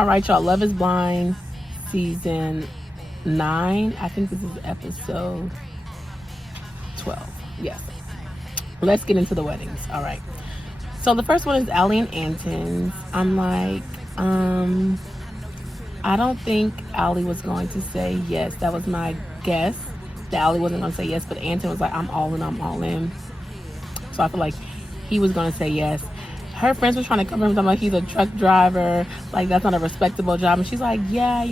All right, y'all. Love is Blind, season 9. I think this is episode 12. Yes. Let's get into the weddings. All right. So the first one is Allie and Anton's. I'm like, I don't think Allie was going to say yes. That was my guess. That Allie wasn't going to say yes, but Anton was like, I'm all in, I'm all in. So I feel like he was going to say yes. Her friends were trying to cover him, talking like he's a truck driver, like that's not a respectable job. And she's like, yeah, I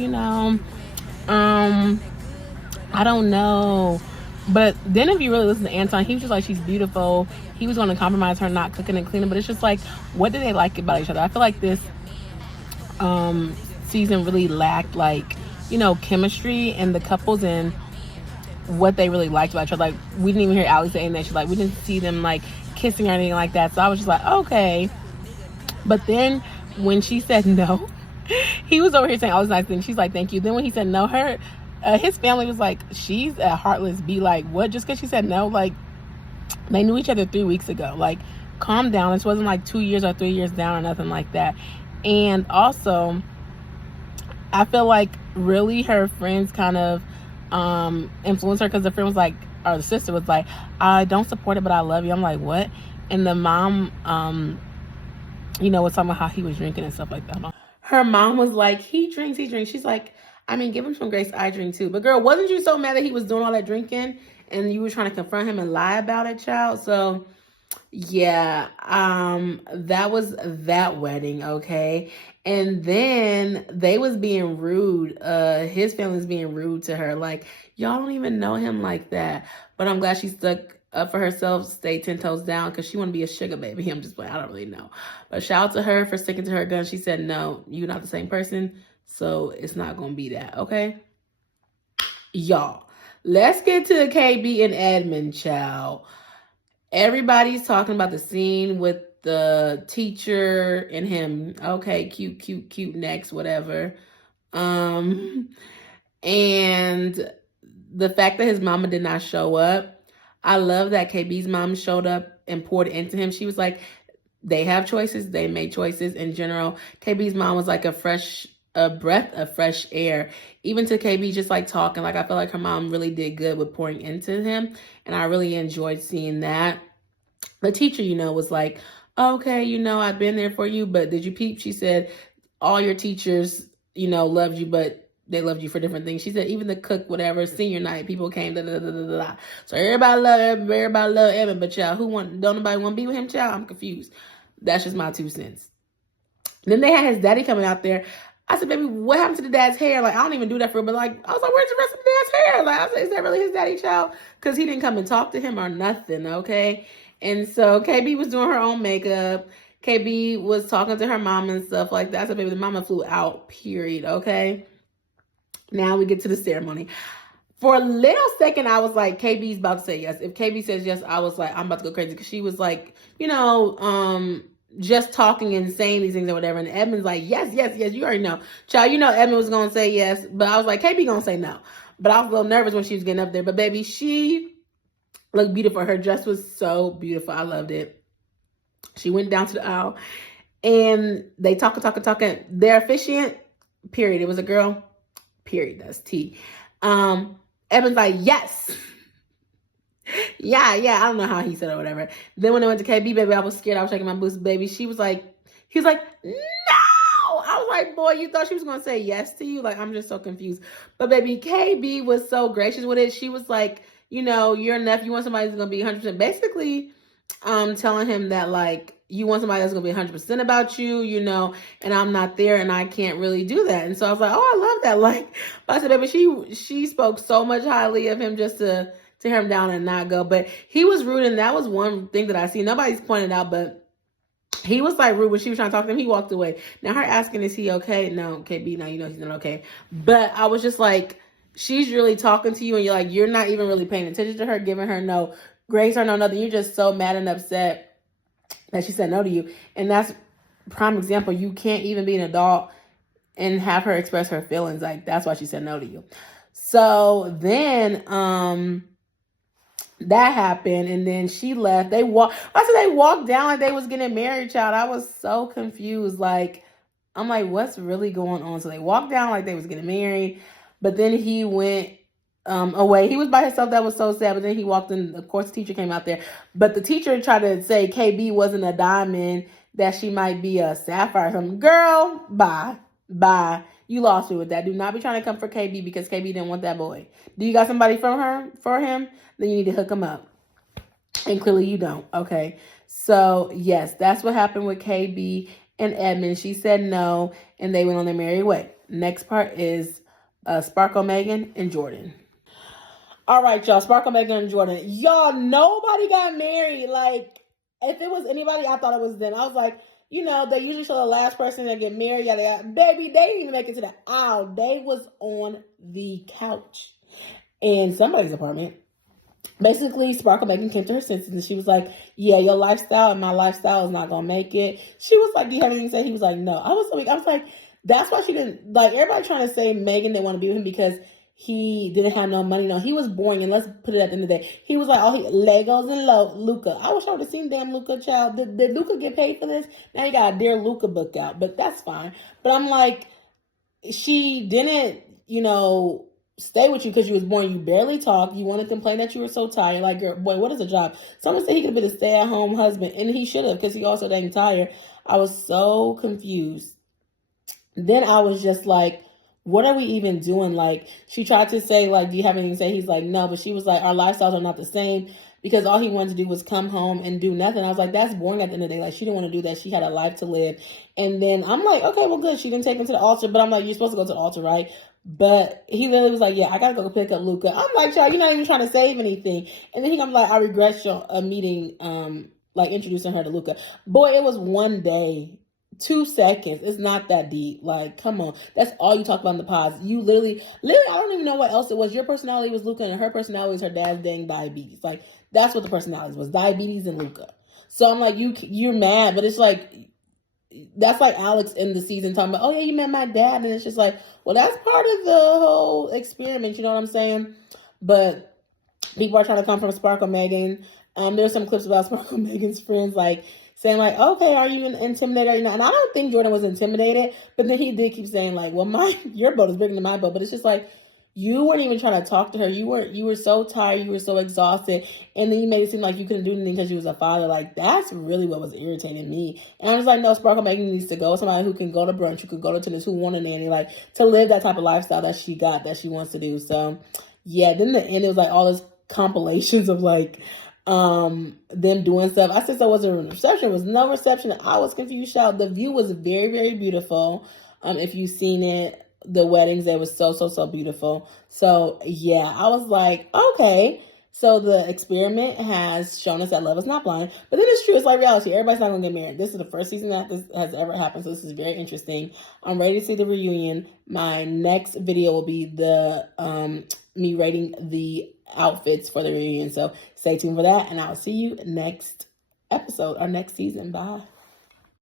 don't know. But then if you really listen to Anton, he was just like, she's beautiful. He was going to compromise her not cooking and cleaning. But it's just like, what do they like about each other? I feel like this season really lacked, like, chemistry and the couples and what they really liked about each other. Like, we didn't even hear Allie saying that. She's like, we didn't see them, like, kissing or anything like that. So I was just like, okay. But then when she said no, he was over here saying all these nice things. She's like, thank you. Then when he said no, his family was like, she's a heartless. Be like, what? Just because she said no? Like, they knew each other 3 weeks ago. Like, calm down. This wasn't like 2 years or 3 years down or nothing like that. And also, I feel like really her friends kind of influenced her, because the friend was like, or the sister was like, I don't support it, but I love you. I'm like, what? And the mom, was talking about how he was drinking and stuff like that. Her mom was like, he drinks. She's like, I mean, give him some grace. I drink too. But girl, wasn't you so mad that he was doing all that drinking and you were trying to confront him and lie about it, child? So yeah, that was that wedding, okay? And then they was being rude. His family was being rude to her. Like, y'all don't even know him like that. But I'm glad she stuck up for herself, stay 10 toes down, because she want to be a sugar baby. I'm just like, I don't really know. But shout out to her for sticking to her gun. She said, no, you're not the same person, so it's not going to be that, okay? Y'all, let's get to KB and Edmund, child. Everybody's talking about the scene with the teacher and him. Okay, cute, next, whatever. And the fact that his mama did not show up. I love that KB's mom showed up and poured into him. She was like, they have choices. They made choices in general. KB's mom was like a breath of fresh air. Even to KB, just like talking. Like, I feel like her mom really did good with pouring into him. And I really enjoyed seeing that. The teacher, was like, okay, I've been there for you, but did you peep? She said, all your teachers, loved you, but they loved you for different things. She said, even the cook, whatever, senior night, people came, da, da, da, da, da. So everybody love Evan, but y'all, don't nobody want to be with him, child? I'm confused. That's just my 2 cents. Then they had his daddy coming out there. I said, baby, what happened to the dad's hair? Like, I don't even do that for him, but like, I was like, where's the rest of the dad's hair? Like, I said, is that really his daddy, child? Because he didn't come and talk to him or nothing, okay? And so KB was doing her own makeup. KB was talking to her mom and stuff like that. I said, baby, the mama flew out, period, okay? Now we get to the ceremony. For a little second, I was like, KB's about to say yes. If KB says yes, I was like, I'm about to go crazy, because she was like, just talking and saying these things or whatever. And Edmund's like, yes, you already know. Child, Edmund was going to say yes. But I was like, KB going to say no. But I was a little nervous when she was getting up there. But baby, she looked beautiful. Her dress was so beautiful. I loved it. She went down to the aisle. And they talking. Their officiant, period. It was a girl, period. That's T. Edmund's like, yes. Yeah, I don't know how he said it or whatever. Then when I went to KB, baby, I was scared. I was shaking my boots, baby. He was like, no! I was like, boy, you thought she was going to say yes to you? Like, I'm just so confused. But baby, KB was so gracious with it. She was like, you're enough. You want somebody who's going to be 100%. Basically, telling him that, like, you want somebody that's going to be 100% about you, and I'm not there and I can't really do that. And so I was like, oh, I love that. Like, but I said, baby, she spoke so much highly of him just to tear him down and not go. But he was rude, and that was one thing that I see. Nobody's pointed out, but he was like rude when she was trying to talk to him. He walked away. Now her asking, is he okay? No, KB, now he's not okay. But I was just like, she's really talking to you, and you're not even really paying attention to her, giving her no grace or no nothing. You're just so mad and upset that she said no to you. And that's prime example. You can't even be an adult and have her express her feelings. Like, that's why she said no to you. So then that happened, and then she left. They walked down like they was getting married, child. I was so confused. Like, I'm like, what's really going on? So they walked down like they was getting married, but then he went away. He was by himself. That was so sad. But then he walked in. Of course, the teacher came out there. But the teacher tried to say KB wasn't a diamond, that she might be a sapphire or something. Girl, bye. You lost me with that. Do not be trying to come for KB because KB didn't want that boy. Do you got somebody for him? Then you need to hook him up. And clearly you don't. Okay. So yes, that's what happened with KB and Edmund. She said no, and they went on their merry way. Next part is Sparkle, Megan, and Jordan. All right, y'all. Sparkle, Megan, and Jordan. Y'all, nobody got married. Like, if it was anybody, I thought it was them. I was like, you know, they usually show the last person that get married. Yada, yada. Baby, they didn't even make it to the aisle. They was on the couch in somebody's apartment. Basically, Sparkle Megan came to her senses and she was like, yeah, your lifestyle and my lifestyle is not going to make it. She was like, do you have anything to say? He was like, no. I was like, that's why she didn't, like, everybody trying to say Megan didn't want to be with him because he didn't have no money. No, he was boring, and let's put it at the end of the day. He was like, Legos and Luca. I wish I would have seen damn Luca, child. Did Luca get paid for this? Now you got a Dear Luca book out, but that's fine. But I'm like, she didn't, you know, stay with you because you was born. You barely talk. You want to complain that you were so tired. Like, boy, what is a job? Someone said he could have been a stay-at-home husband, and he should have because he also dang tired. I was so confused. Then I was just like, what are we even doing? Like, she tried to say, like, do you have anything to say? He's like, no. But she was like, our lifestyles are not the same because all he wanted to do was come home and do nothing. I was like, that's boring at the end of the day. Like, she didn't want to do that. She had a life to live. And then I'm like, okay, well, good. She didn't take him to the altar. But I'm like, you're supposed to go to the altar, right? But he literally was like, yeah, I got to go pick up Luca. I'm like, child, you're not even trying to save anything. And then he comes like, I regret your meeting, like introducing her to Luca. Boy, it was one day. 2 seconds. It's not that deep. Like, come on. That's all you talk about in the pods. You literally, I don't even know what else it was. Your personality was Luca, and her personality was her dad's dang diabetes. Like, that's what the personalities was. Diabetes and Luca. So I'm like, you're mad, but it's like, that's like Alex in the season talking about, oh yeah, you met my dad. And it's just like, well, that's part of the whole experiment. You know what I'm saying? But people are trying to come from Sparkle Megan. There's some clips about Sparkle Megan's friends, like, saying like, okay, are you intimidated or you're not? And I don't think Jordan was intimidated, but then he did keep saying like, well, your boat is bigger than my boat. But it's just like, you weren't even trying to talk to her. You were so tired. You were so exhausted. And then you made it seem like you couldn't do anything because you was a father. Like, that's really what was irritating me. And I was like, no, Sparkle Megan needs to go. Somebody who can go to brunch, who could go to tennis, who want a nanny, like, to live that type of lifestyle that she got, that she wants to do. So, yeah, then the end, it was like all this compilations of like, them doing stuff. I said, so was there a reception? There was no reception. I was confused, child. The view was very, very beautiful. If you've seen it, the weddings, they was so beautiful. So yeah, I was like, okay. So the experiment has shown us that love is not blind. But then it's true. It's like reality. Everybody's not going to get married. This is the first season that this has ever happened. So this is very interesting. I'm ready to see the reunion. My next video will be the me rating the outfits for the reunion. So stay tuned for that. And I'll see you next episode or next season. Bye.